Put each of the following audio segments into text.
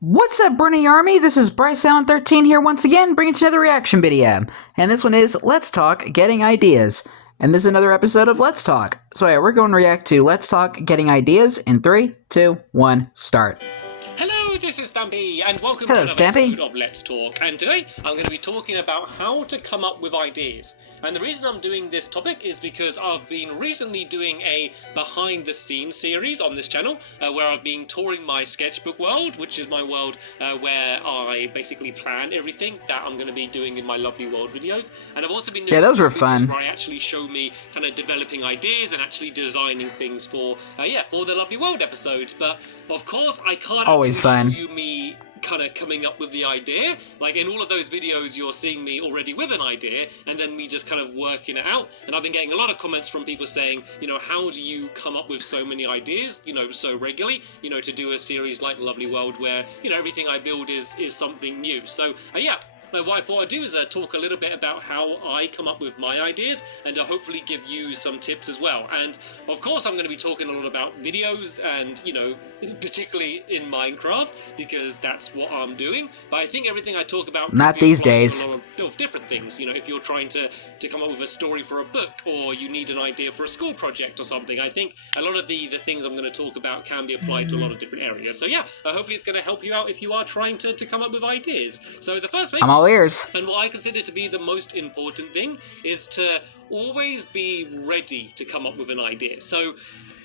What's up, Brony Army? This is BryceAllen13 here once again, bringing to another reaction video. And this one is Let's Talk Getting Ideas. And this is another episode of Let's Talk. So yeah, we're going to react to Let's Talk Getting Ideas in 3, 2, 1, start. Hello, this is Stampy, and welcome Hello, to another Stampy. episode of Let's Talk. And today, I'm going to be talking about how to come up with ideas. And the reason I'm doing this topic is because I've been recently doing a behind-the-scenes series on this channel, where I've been touring my sketchbook world, which is my world where I basically plan everything that I'm going to be doing in my Lovely World videos. And I've also been doing those were videos fun. where I actually show me kind of developing ideas and actually designing things for the Lovely World episodes. But of course, I can't Always fun. show you me kind of coming up with the idea. Like in all of those videos, you're seeing me already with an idea and then me just kind of working it out. And I've been getting a lot of comments from people saying, how do you come up with so many ideas, so regularly, to do a series like Lovely World where, everything I build is something new. So what I thought I'd do is talk a little bit about how I come up with my ideas and hopefully give you some tips as well. And of course I'm going to be talking a lot about videos and, particularly in Minecraft, because that's what I'm doing. But I think everything I talk about Not these days. a lot of different things. If you're trying to come up with a story for a book, or you need an idea for a school project or something, I think a lot of the things I'm going to talk about can be applied to a lot of different areas. So hopefully it's going to help you out if you are trying to come up with ideas. So the first thing, I'm all ears. and what I consider to be the most important thing, is to always be ready to come up with an idea. So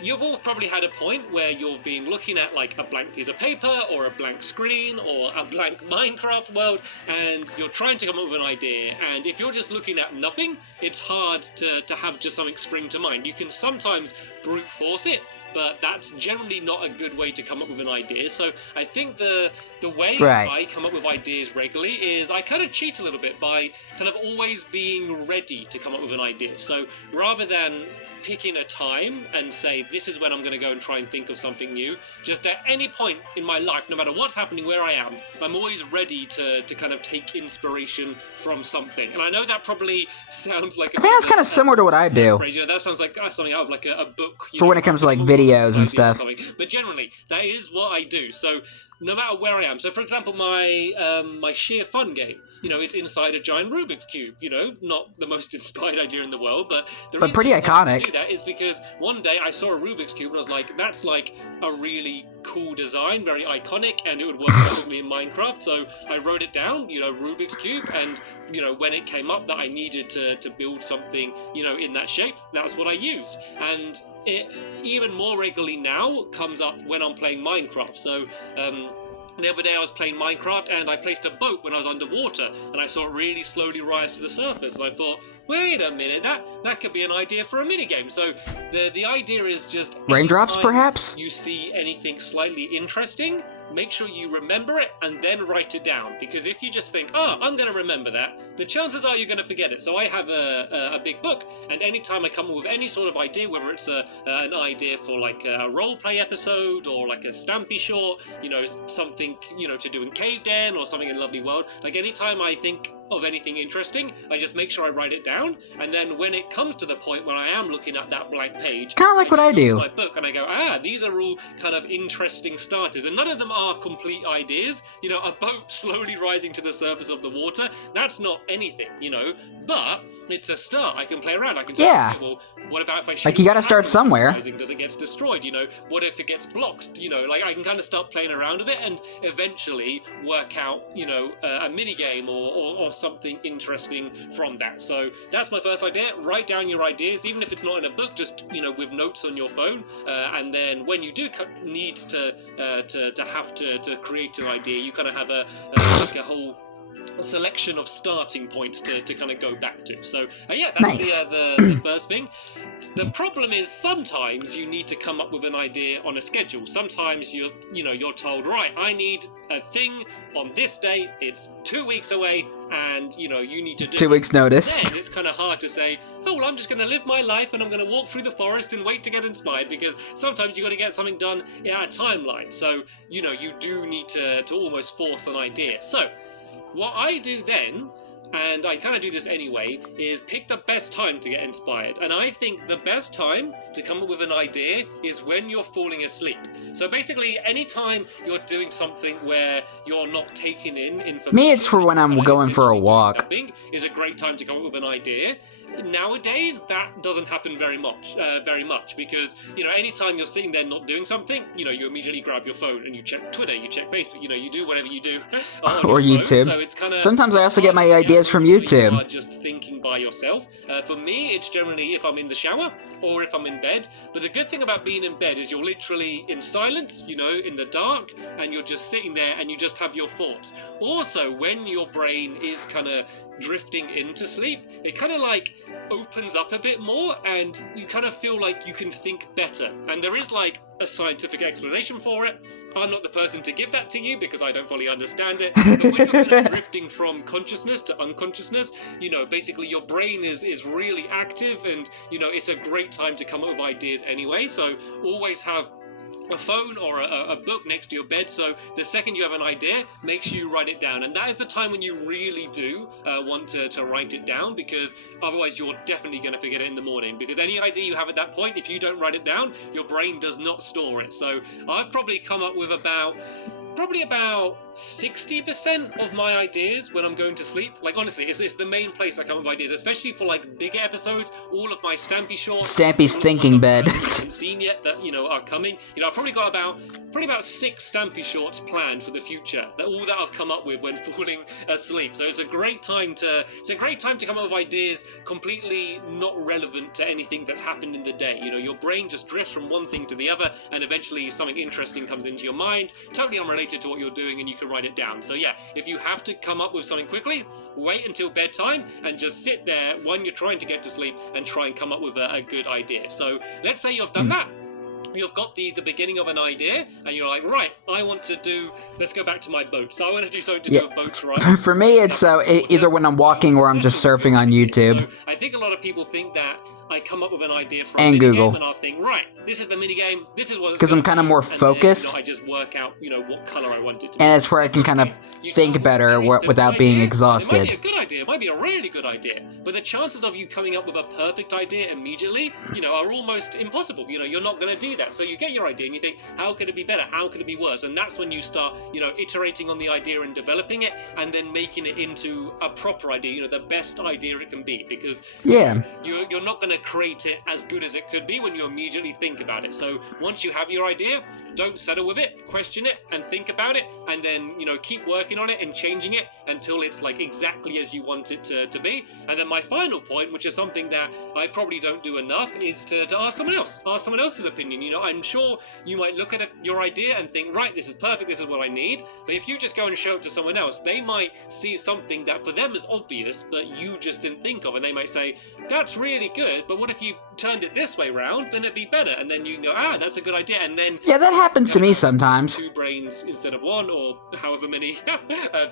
you've all probably had a point where you've been looking at like a blank piece of paper or a blank screen or a blank Minecraft world, and you're trying to come up with an idea, and if you're just looking at nothing, it's hard to have just something spring to mind. You can sometimes brute force it, but that's generally not a good way to come up with an idea. So I think the way I come up with ideas regularly is I kind of cheat a little bit by kind of always being ready to come up with an idea. So rather than picking a time and say, this is when I'm going to go and try and think of something new, just at any point in my life, no matter what's happening, where I am, I'm always ready to kind of take inspiration from something. And I know that probably sounds like I think that's kind of similar to what I do. That sounds like something out of like a book. For when it comes to like videos and stuff. But generally, that is what I do. So no matter where I am. So for example, my sheer fun game, it's inside a giant Rubik's Cube, not the most inspired idea in the world, but the reason pretty I iconic. to do that is because one day I saw a Rubik's Cube and I was like, that's like a really cool design, very iconic, and it would work perfectly in Minecraft. So I wrote it down, Rubik's Cube, and when it came up that I needed to build something, in that shape, that's what I used. And it even more regularly now comes up when I'm playing Minecraft. So the other day I was playing Minecraft and I placed a boat when I was underwater, and I saw it really slowly rise to the surface, and I thought, wait a minute, that could be an idea for a minigame. So the idea is just raindrops, perhaps? You see anything slightly interesting, make sure you remember it and then write it down, because if you just think, I'm going to remember that, the chances are you're going to forget it. So I have a big book, and anytime I come up with any sort of idea, whether it's an idea for like a roleplay episode or like a Stampy short, something to do in Cave Den or something in Lovely World, like anytime I think of anything interesting, I just make sure I write it down, and then when it comes to the point where I am looking at that blank page, kind of like what I do. My book, and I go, these are all kind of interesting starters, and none of them are complete ideas. A boat slowly rising to the surface of the water, that's not anything, but it's a start. I can play around. I can say, okay, well, what about if I shoot, like, you gotta start somewhere. Does it get destroyed? What if it gets blocked? Like, I can kind of start playing around with it and eventually work out, a mini game or something interesting from that. So that's my first idea. Write down your ideas, even if it's not in a book, just with notes on your phone, and then when you do need to have to create an idea, you kind of have a whole selection of starting points to kind of go back to. So that's nice. The first thing. The problem is sometimes you need to come up with an idea on a schedule. Sometimes you're told, right, I need a thing on this date, it's 2 weeks away, and you need to do 2 weeks notice. Then it's kind of hard to say, I'm just going to live my life and I'm going to walk through the forest and wait to get inspired, because sometimes you got to get something done in a timeline. So you do need to almost force an idea. So what I do then and I kind of do this anyway, is pick the best time to get inspired. And I think the best time to come up with an idea is when you're falling asleep. So basically, anytime you're doing something where you're not taking in information... Me, it's for when I'm going for a walk. ...is a great time to come up with an idea. Nowadays, that doesn't happen very much, because, you know, anytime you're sitting there not doing something, you know, you immediately grab your phone and you check Twitter, you check Facebook, you know, you do whatever you do or YouTube. So it's kind of... Sometimes I also get my ideas from YouTube. You are just thinking by yourself. For me, it's generally if I'm in the shower or if I'm in bed. But the good thing about being in bed is you're literally in silence, you know, in the dark, and you're just sitting there and you just have your thoughts. Also, when your brain is kind of drifting into sleep, it kind of like opens up a bit more and you kind of feel like you can think better. And there is like a scientific explanation for it. I'm not the person to give that to you because I don't fully understand it. But when you're kind of drifting from consciousness to unconsciousness, you know, basically your brain is really active, and, you know, it's a great time to come up with ideas anyway. So always have a phone or a book next to your bed, so the second you have an idea, make sure you write it down. And that is the time when you really do want to write it down, because otherwise you're definitely going to forget it in the morning. Because any idea you have at that point, if you don't write it down, your brain does not store it. So I've probably come up with about 60% of my ideas when I'm going to sleep. Like, honestly, it's the main place I come up with ideas, especially for like bigger episodes. All of my Stampy shorts, Stampy's thinking bed. I haven't seen yet that, you know, are coming. You know, I've probably got about 6 Stampy shorts planned for the future. All that I've come up with when falling asleep. So it's a great time to come up with ideas completely not relevant to anything that's happened in the day. You know, your brain just drifts from one thing to the other, and eventually something interesting comes into your mind, totally unrelated to what you're doing, and you can write it down. So yeah, if you have to come up with something quickly, wait until bedtime and just sit there when you're trying to get to sleep and try and come up with a good idea. So let's say you've done that. You've got the beginning of an idea, and you're like, right, let's go back to my boat. So I want to do something to do a boat ride. For me, it's either when I'm walking or I'm just surfing on YouTube. So I think a lot of people think that I come up with an idea for a and minigame, Google. And I'll think, right, this is the minigame, this is what it's because I'm kind of more and focused. Then, you know, I just work out, you know, what color I want it to be. And that's where I can kind of think better without being exhausted. It might be a good idea, it might be a really good idea, but the chances of you coming up with a perfect idea immediately, you know, are almost impossible. You know, you're not going to do that. So you get your idea and you think, how could it be better? How could it be worse? And that's when you start, you know, iterating on the idea and developing it, and then making it into a proper idea, you know, the best idea it can be. Because you're not going to create it as good as it could be when you immediately think about it. So once you have your idea, don't settle with it, question it and think about it, and then, you know, keep working on it and changing it until it's like exactly as you want it to be. And then my final point, which is something that I probably don't do enough, is to ask someone else. Ask someone else's opinion. You know, I'm sure you might look at your idea and think, right, this is perfect, this is what I need. But if you just go and show it to someone else, they might see something that for them is obvious, but you just didn't think of, and they might say, that's really good, but what if you turned it this way round, then it'd be better. And then you go, that's a good idea. And then that happens to me sometimes. 2 brains instead of 1, or however many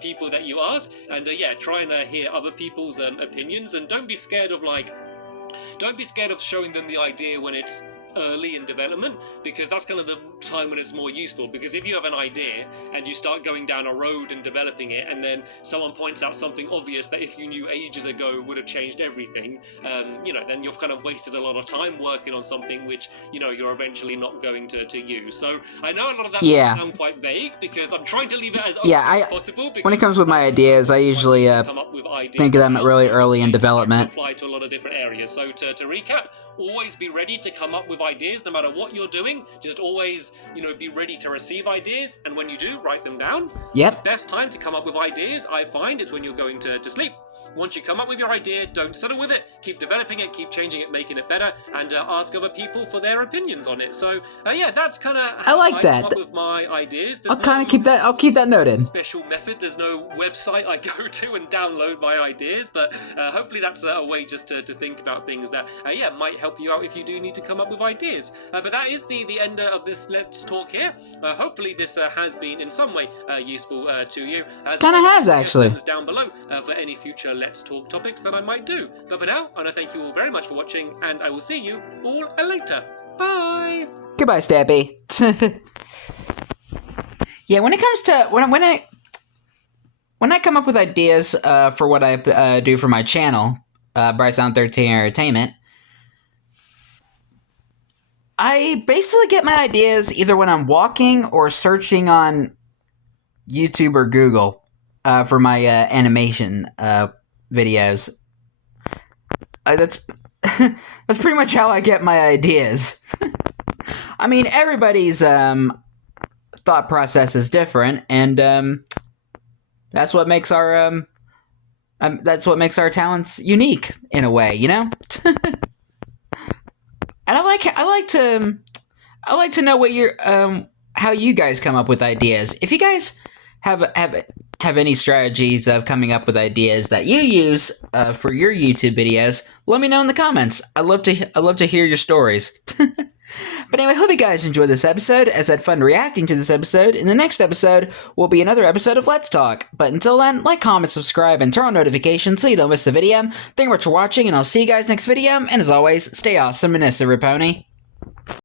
people that you ask. And try and hear other people's opinions, and don't be scared of showing them the idea when it's early in development, because that's kind of the time when it's more useful. Because if you have an idea and you start going down a road and developing it, and then someone points out something obvious that if you knew ages ago would have changed everything, then you've kind of wasted a lot of time working on something which, you know, you're eventually not going to use. So I know a lot of that might sound quite vague, because I'm trying to leave it as open as possible. When it comes with my ideas, I usually think of them really early in development. Apply to a lot of different areas. So to recap, always be ready to come up with ideas no matter what you're doing. Just always, be ready to receive ideas, and when you do, write them down. Yep. The best time to come up with ideas, I find, is when you're going to sleep. Once you come up with your idea, don't settle with it. Keep developing it, keep changing it, making it better, and ask other people for their opinions on it. So, that's kind of how I come up with my ideas. I'll keep that noted. Special method. There's no website I go to and download my ideas, but hopefully that's a way just to think about things that, might help you out if you do need to come up with ideas. But that is the end of this Let's Talk here. Hopefully this has been in some way useful to you. Kind of has, actually. Down below for any future Let's Talk topics that I might do. But for now, I want to thank you all very much for watching, and I will see you all later. Bye! Goodbye, Stampy. When it comes to when when I come up with ideas for what I do for my channel, BryceAllan13 Entertainment, I basically get my ideas either when I'm walking or searching on YouTube or Google for my animation videos. That's that's pretty much how I get my ideas. I mean, everybody's thought process is different, and that's what makes our talents unique in a way, you know. And I like to know what your how you guys come up with ideas. If you guys have any strategies of coming up with ideas that you use for your YouTube videos, let me know in the comments. I love to hear your stories. But anyway, hope you guys enjoyed this episode, as I had fun reacting to this episode. In the next episode will be another episode of Let's Talk. But until then, like, comment, subscribe, and turn on notifications so you don't miss the video. Thank you much for watching, and I'll see you guys next video. And as always, stay awesome and Riponi.